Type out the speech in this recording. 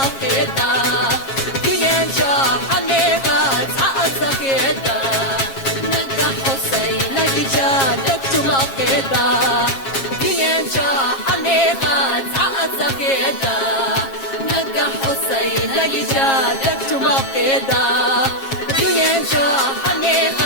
مقيدا دينجا حنيفة تعزقيدا ننكا حسين لجادك مقيدا دينجا حنيفة تعزقيدا ننكا حسين لجادك مقيدا دينجا حنيفة